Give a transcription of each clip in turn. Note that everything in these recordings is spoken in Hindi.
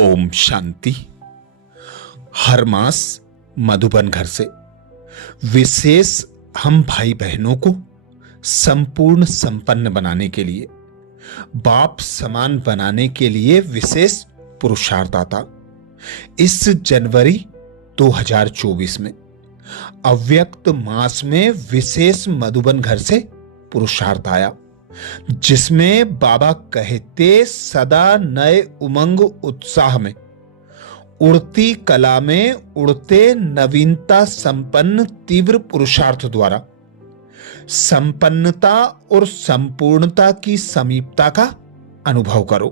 ओम शांति। हर मास मधुबन घर से विशेष हम भाई बहनों को संपूर्ण संपन्न बनाने के लिए, बाप समान बनाने के लिए विशेष पुरुषार्थ आता। इस जनवरी 2024 में अव्यक्त मास में विशेष मधुबन घर से पुरुषार्थ आया, जिसमें बाबा कहते सदा नए उमंग उत्साह में, उड़ती कला में उड़ते नवीनता संपन्न तीव्र पुरुषार्थ द्वारा संपन्नता और संपूर्णता की समीपता का अनुभव करो।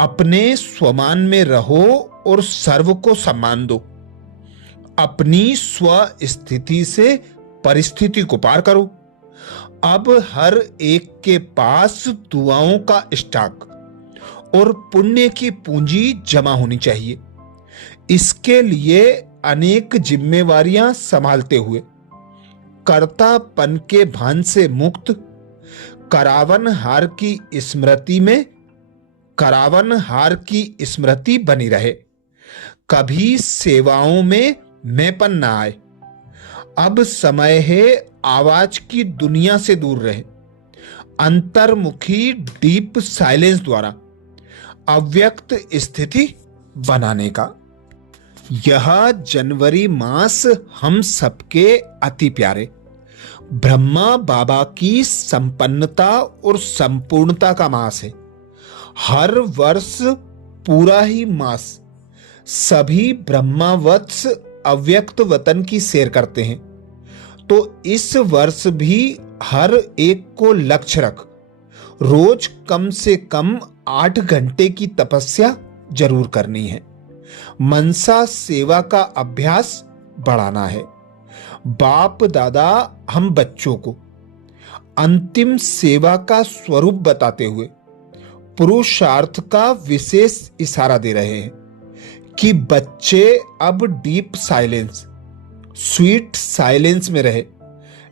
अपने स्वमान में रहो और सर्व को सम्मान दो। अपनी स्व स्थिति से परिस्थिति को पार करो। अब हर एक के पास दुआओं का स्टॉक और पुण्य की पूंजी जमा होनी चाहिए। इसके लिए अनेक जिम्मेवारियां संभालते हुए कर्तापन के भान से मुक्त करावन हार की स्मृति बनी रहे। कभी सेवाओं में मैंपन ना आए। अब समय है आवाज की दुनिया से दूर रहे। अंतर्मुखी डीप साइलेंस द्वारा अव्यक्त स्थिति बनाने का यह जनवरी मास हम सबके अति प्यारे ब्रह्मा बाबा की संपन्नता और संपूर्णता का मास है। हर वर्ष पूरा ही मास सभी ब्रह्मावत्स अव्यक्त वतन की सैर करते हैं, तो इस वर्ष भी हर एक को लक्ष्य रख रोज कम से कम 8 घंटे की तपस्या जरूर करनी है। मनसा सेवा का अभ्यास बढ़ाना है। बाप दादा हम बच्चों को अंतिम सेवा का स्वरूप बताते हुए पुरुषार्थ का विशेष इशारा दे रहे हैं कि बच्चे अब डीप साइलेंस, स्वीट साइलेंस में रहे।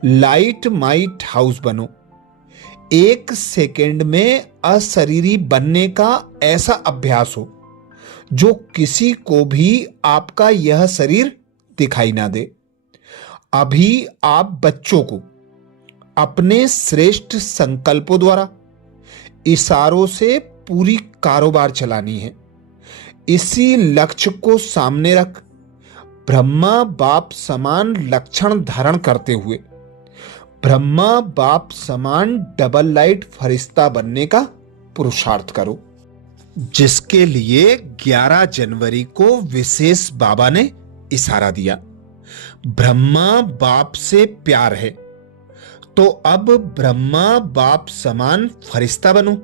लाइट माइट हाउस बनो। 1 सेकेंड में अशरीरी बनने का ऐसा अभ्यास हो जो किसी को भी आपका यह शरीर दिखाई ना दे। अभी आप बच्चों को अपने श्रेष्ठ संकल्पों द्वारा इशारों से पूरी कारोबार चलानी है। इसी लक्ष्य को सामने रख ब्रह्मा बाप समान लक्षण धारण करते हुए ब्रह्मा बाप समान डबल लाइट फरिश्ता बनने का पुरुषार्थ करो, जिसके लिए 11 जनवरी को विशेष बाबा ने इशारा दिया। ब्रह्मा बाप से प्यार है, तो अब ब्रह्मा बाप समान फरिश्ता बनो।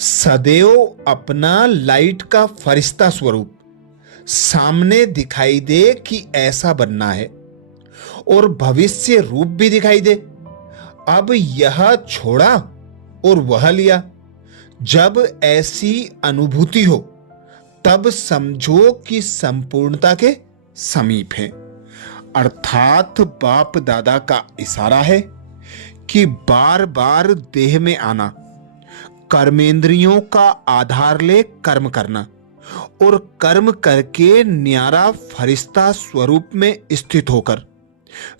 सदैव अपना लाइट का फरिश्ता स्वरूप सामने दिखाई दे कि ऐसा बनना है, और भविष्य रूप भी दिखाई दे। अब यह छोड़ा और वह लिया। जब ऐसी अनुभूति हो तब समझो कि संपूर्णता के समीप है। अर्थात बाप दादा का इशारा है कि बार बार देह में आना, कर्मेंद्रियों का आधार ले कर्म करना और कर्म करके न्यारा फरिश्ता स्वरूप में स्थित होकर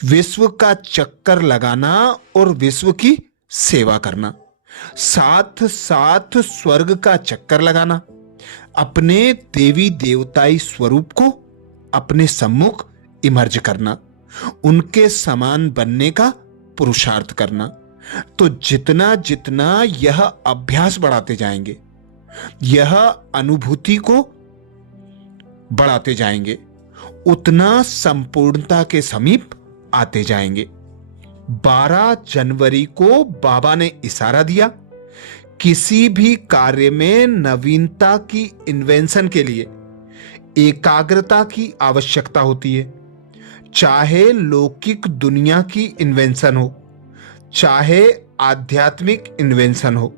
विश्व का चक्कर लगाना और विश्व की सेवा करना, साथ साथ स्वर्ग का चक्कर लगाना, अपने देवी देवताई स्वरूप को अपने सम्मुख इमर्ज करना, उनके समान बनने का पुरुषार्थ करना। तो जितना जितना यह अभ्यास बढ़ाते जाएंगे, यह अनुभूति को बढ़ाते जाएंगे, उतना संपूर्णता के समीप आते जाएंगे। 12 जनवरी को बाबा ने इशारा दिया, किसी भी कार्य में नवीनता की इन्वेंशन के लिए एकाग्रता की आवश्यकता होती है। चाहे लौकिक दुनिया की इन्वेंशन हो, चाहे आध्यात्मिक इन्वेंशन हो।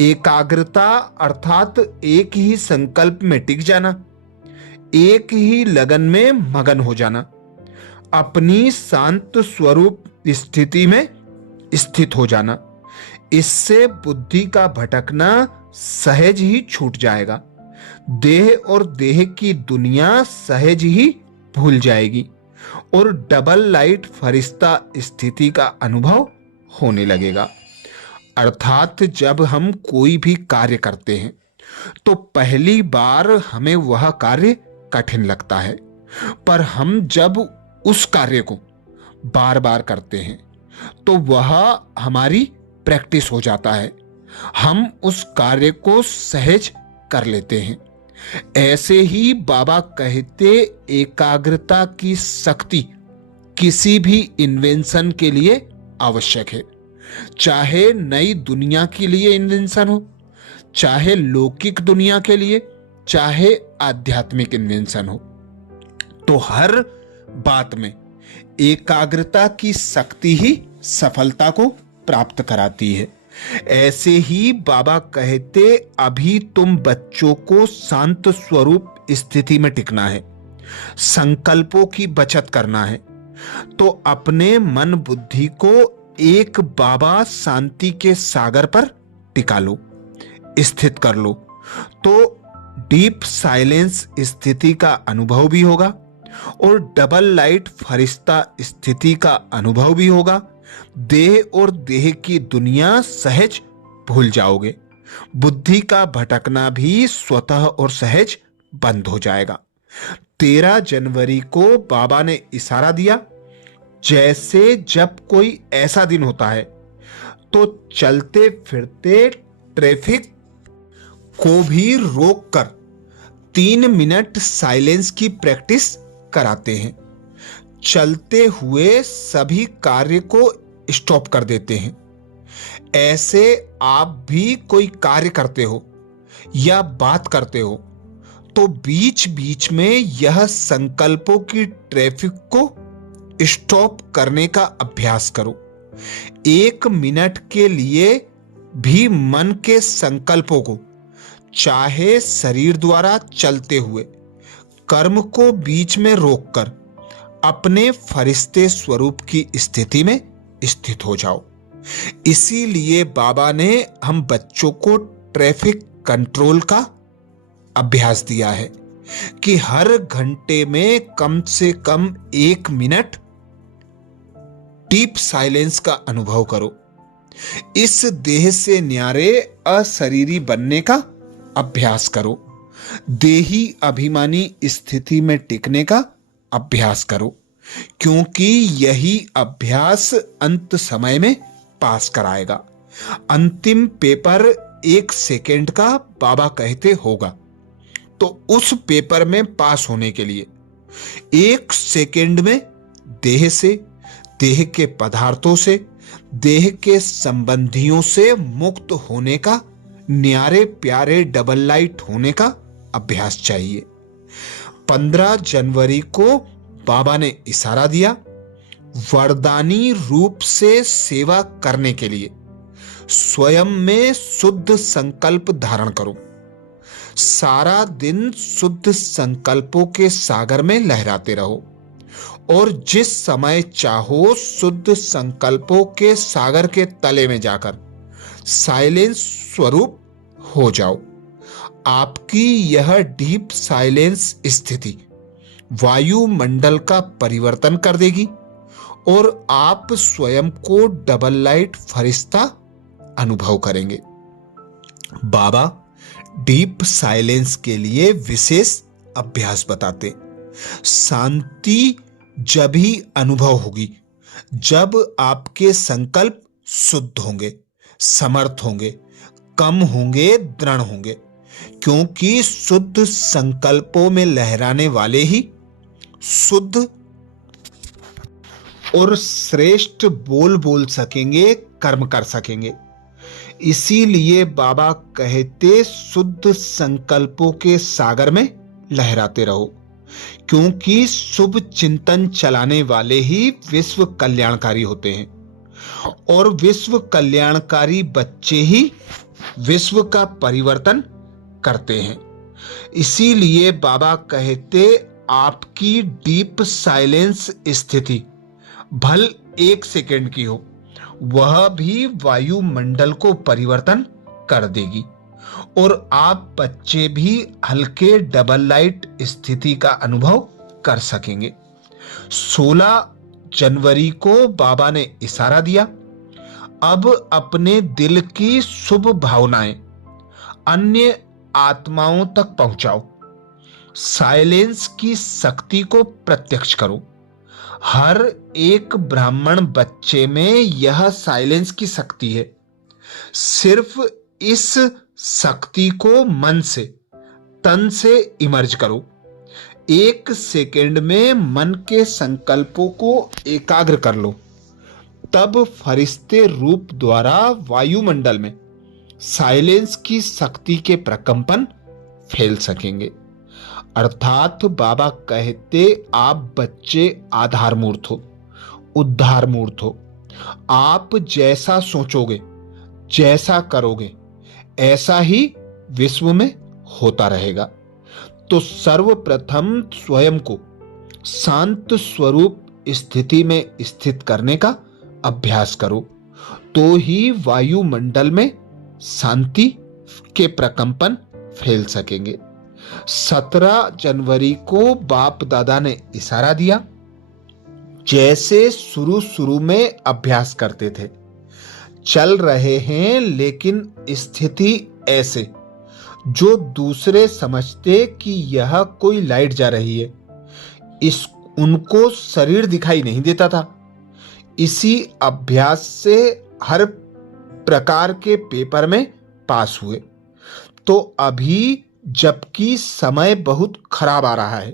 एकाग्रता अर्थात एक ही संकल्प में टिक जाना, एक ही लगन में मगन हो जाना, अपनी शांत स्वरूप स्थिति में स्थित हो जाना। इससे बुद्धि का भटकना सहज ही छूट जाएगा। देह और देह की दुनिया सहज ही भूल जाएगी और डबल लाइट फरिश्ता स्थिति का अनुभव होने लगेगा। अर्थात जब हम कोई भी कार्य करते हैं तो पहली बार हमें वह कार्य कठिन लगता है, पर हम जब उस कार्य को बार बार करते हैं तो वह हमारी प्रैक्टिस हो जाता है। हम उस कार्य को सहज कर लेते हैं। ऐसे ही बाबा कहते, एकाग्रता की शक्ति किसी भी इन्वेंशन के लिए आवश्यक है, चाहे नई दुनिया के लिए इन्वेंशन हो, चाहे लौकिक दुनिया के लिए, चाहे आध्यात्मिक इन्वेंशन हो। तो हर बात में एकाग्रता की शक्ति ही सफलता को प्राप्त कराती है। ऐसे ही बाबा कहते, अभी तुम बच्चों को शांत स्वरूप स्थिति में टिकना है, संकल्पों की बचत करना है, तो अपने मन बुद्धि को एक बाबा शांति के सागर पर टिका लो, स्थित कर लो, तो डीप साइलेंस स्थिति का अनुभव भी होगा और डबल लाइट फरिश्ता स्थिति का अनुभव भी होगा। देह और देह की दुनिया सहज भूल जाओगे। बुद्धि का भटकना भी स्वतः और सहज बंद हो जाएगा। 13 जनवरी को बाबा ने इशारा दिया, जैसे जब कोई ऐसा दिन होता है तो चलते फिरते ट्रैफिक को भी रोककर 3 मिनट साइलेंस की प्रैक्टिस कराते हैं। चलते हुए सभी कार्य को स्टॉप कर देते हैं। ऐसे आप भी कोई कार्य करते हो या बात करते हो तो बीच बीच में यह संकल्पों की ट्रैफिक को स्टॉप करने का अभ्यास करो। 1 मिनट के लिए भी मन के संकल्पों को, चाहे शरीर द्वारा चलते हुए कर्म को बीच में रोककर अपने फरिश्ते स्वरूप की स्थिति में स्थित हो जाओ। इसीलिए बाबा ने हम बच्चों को ट्रैफिक कंट्रोल का अभ्यास दिया है कि हर घंटे में कम से कम 1 मिनट डीप साइलेंस का अनुभव करो। इस देह से न्यारे अशरीरी बनने का अभ्यास करो। देही अभिमानी स्थिति में टिकने का अभ्यास करो, क्योंकि यही अभ्यास अंत समय में पास कराएगा। अंतिम पेपर 1 सेकेंड का बाबा कहते होगा, तो उस पेपर में पास होने के लिए 1 सेकेंड में देह से, देह के पदार्थों से, देह के संबंधियों से मुक्त होने का, न्यारे प्यारे डबल लाइट होने का अभ्यास चाहिए। 15 जनवरी को बाबा ने इशारा दिया, वरदानी रूप से सेवा करने के लिए स्वयं में शुद्ध संकल्प धारण करो। सारा दिन शुद्ध संकल्पों के सागर में लहराते रहो और जिस समय चाहो शुद्ध संकल्पों के सागर के तले में जाकर साइलेंस स्वरूप हो जाओ। आपकी यह डीप साइलेंस स्थिति वायुमंडल का परिवर्तन कर देगी और आप स्वयं को डबल लाइट फरिश्ता अनुभव करेंगे। बाबा डीप साइलेंस के लिए विशेष अभ्यास बताते। शांति जब ही अनुभव होगी जब आपके संकल्प शुद्ध होंगे, समर्थ होंगे, कम होंगे, दृढ़ होंगे, क्योंकि शुद्ध संकल्पों में लहराने वाले ही शुद्ध और श्रेष्ठ बोल सकेंगे, कर्म कर सकेंगे। इसीलिए बाबा कहते, शुद्ध संकल्पों के सागर में लहराते रहो, क्योंकि शुभ चिंतन चलाने वाले ही विश्व कल्याणकारी होते हैं और विश्व कल्याणकारी बच्चे ही विश्व का परिवर्तन करते हैं। इसीलिए बाबा कहते, आपकी डीप साइलेंस स्थिति भल 1 सेकेंड की हो, वह भी वायुमंडल को परिवर्तन कर देगी और आप बच्चे भी हल्के डबल लाइट स्थिति का अनुभव कर सकेंगे। 16 जनवरी को बाबा ने इशारा दिया, अब अपने दिल की शुभ भावनाएं अन्य आत्माओं तक पहुंचाओ। साइलेंस की शक्ति को प्रत्यक्ष करो। हर एक ब्राह्मण बच्चे में यह साइलेंस की शक्ति है। सिर्फ इस शक्ति को मन से, तन से इमर्ज करो। 1 सेकेंड में मन के संकल्पों को एकाग्र कर लो। तब फरिश्ते रूप द्वारा वायुमंडल में साइलेंस की शक्ति के प्रकंपन फैल सकेंगे। अर्थात बाबा कहते, आप बच्चे आधार मूर्त हो, उद्धार मूर्त हो। आप जैसा सोचोगे, जैसा करोगे, ऐसा ही विश्व में होता रहेगा। तो सर्वप्रथम स्वयं को शांत स्वरूप स्थिति में स्थित करने का अभ्यास करो, तो ही वायुमंडल में शांति के प्रकंपन फैल सकेंगे। 17 जनवरी को बाप दादा ने इशारा दिया, जैसे शुरू में अभ्यास करते थे, चल रहे हैं, लेकिन स्थिति ऐसे जो दूसरे समझते कि यह कोई लाइट जा रही है, उनको शरीर दिखाई नहीं देता था। इसी अभ्यास से हर प्रकार के पेपर में पास हुए। तो अभी जबकि समय बहुत खराब आ रहा है,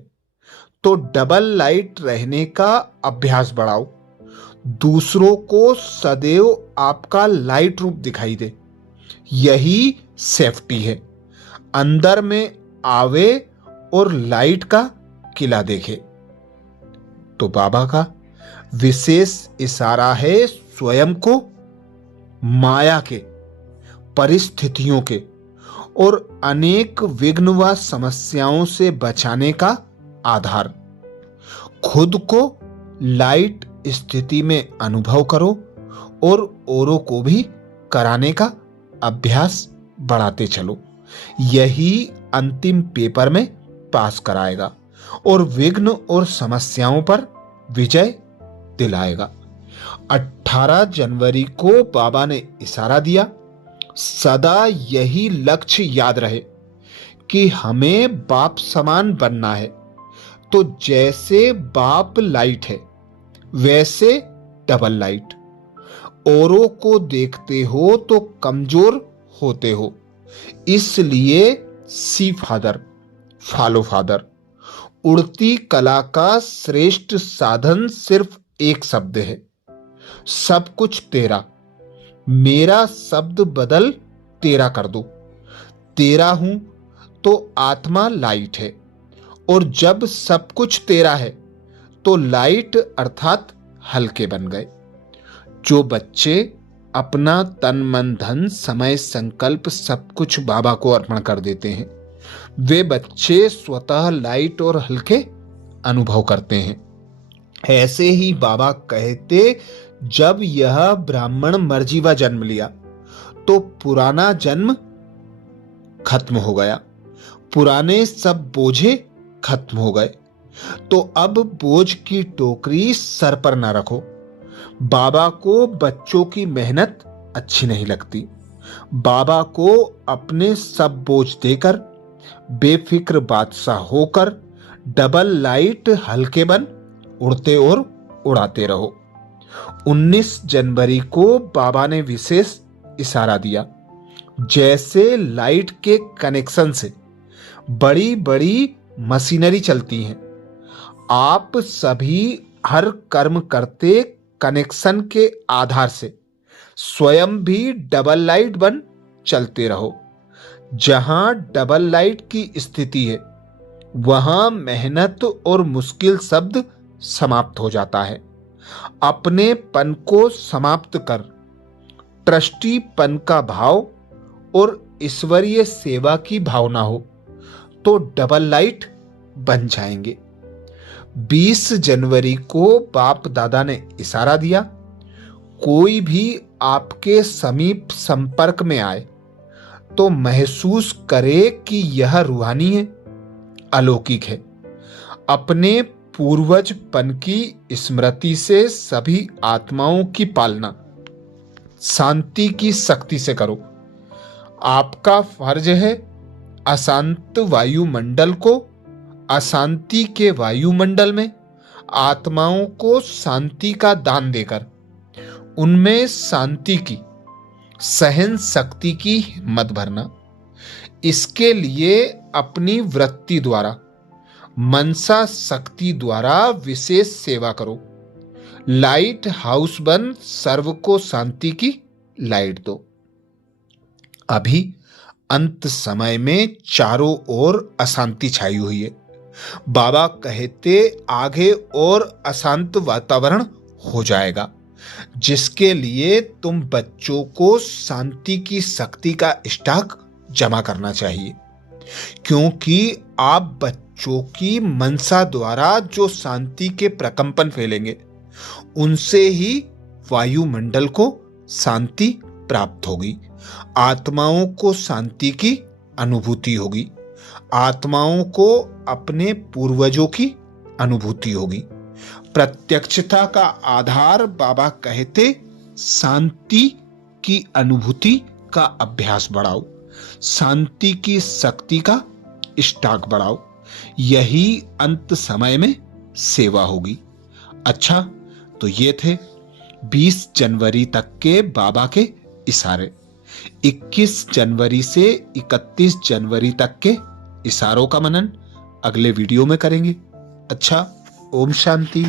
तो डबल लाइट रहने का अभ्यास बढ़ाओ। दूसरों को सदैव आपका लाइट रूप दिखाई दे, यही सेफ्टी है। अंदर में आवे और लाइट का किला देखे। तो बाबा का विशेष इशारा है स्वयं को माया के, परिस्थितियों के और अनेक विघ्न व समस्याओं से बचाने का आधार। खुद को लाइट स्थिति में अनुभव करो और औरों को भी कराने का अभ्यास बढ़ाते चलो। यही अंतिम पेपर में पास कराएगा और विघ्न और समस्याओं पर विजय दिलाएगा। 18 जनवरी को बाबा ने इशारा दिया, सदा यही लक्ष्य याद रहे कि हमें बाप समान बनना है। तो जैसे बाप लाइट है, वैसे डबल लाइट। औरों को देखते हो तो कमजोर होते हो, इसलिए सी फादर, फॉलो फादर। उड़ती कला का श्रेष्ठ साधन सिर्फ एक शब्द है, सब कुछ तेरा। मेरा शब्द बदल तेरा कर दो। तेरा हूं तो आत्मा लाइट है, और जब सब कुछ तेरा है तो लाइट अर्थात हल्के बन गए। जो बच्चे अपना तन मन धन समय संकल्प सब कुछ बाबा को अर्पण कर देते हैं, वे बच्चे स्वतः लाइट और हल्के अनुभव करते हैं। ऐसे ही बाबा कहते, जब यह ब्राह्मण मर्जीवा जन्म लिया तो पुराना जन्म खत्म हो गया, पुराने सब बोझे खत्म हो गए। तो अब बोझ की टोकरी सर पर ना रखो। बाबा को बच्चों की मेहनत अच्छी नहीं लगती। बाबा को अपने सब बोझ देकर बेफिक्र बादशाह होकर डबल लाइट हल्के बन उड़ते और उड़ाते रहो। 19 जनवरी को बाबा ने विशेष इशारा दिया, जैसे लाइट के कनेक्शन से बड़ी बड़ी मशीनरी चलती हैं, आप सभी हर कर्म करते कनेक्शन के आधार से स्वयं भी डबल लाइट बन चलते रहो। जहां डबल लाइट की स्थिति है, वहां मेहनत और मुश्किल शब्द समाप्त हो जाता है। अपने पन को समाप्त कर ट्रस्टी पन का भाव और ईश्वरीय सेवा की भावना हो, तो डबल लाइट बन जाएंगे। 20 जनवरी को बाप दादा ने इशारा दिया, कोई भी आपके समीप संपर्क में आए तो महसूस करे कि यह रूहानी है, अलौकिक है। अपने पूर्वजपन की स्मृति से सभी आत्माओं की पालना शांति की शक्ति से करो। आपका फर्ज है अशांत वायुमंडल को, अशांति के वायुमंडल में आत्माओं को शांति का दान देकर उनमें शांति की, सहन शक्ति की हिम्मत भरना। इसके लिए अपनी वृत्ति द्वारा, मनसा शक्ति द्वारा विशेष सेवा करो। लाइट हाउस बन सर्व को शांति की लाइट दो। अभी अंत समय में चारों ओर अशांति छाई हुई है। बाबा कहते आगे और अशांत वातावरण हो जाएगा, जिसके लिए तुम बच्चों को शांति की शक्ति का स्टॉक जमा करना चाहिए, क्योंकि आप बच्चों की मनसा द्वारा जो शांति के प्रकंपन फैलेंगे, उनसे ही वायुमंडल को शांति प्राप्त होगी। आत्माओं को शांति की अनुभूति होगी। आत्माओं को अपने पूर्वजों की अनुभूति होगी। प्रत्यक्षता का आधार बाबा कहते शांति की अनुभूति का अभ्यास बढ़ाओ, शांति की शक्ति का स्टॉक बढ़ाओ। यही अंत समय में सेवा होगी। अच्छा, तो ये थे 20 जनवरी तक के बाबा के इशारे। 21 जनवरी से 31 जनवरी तक के इशारों का मनन अगले वीडियो में करेंगे। अच्छा, ओम शांति।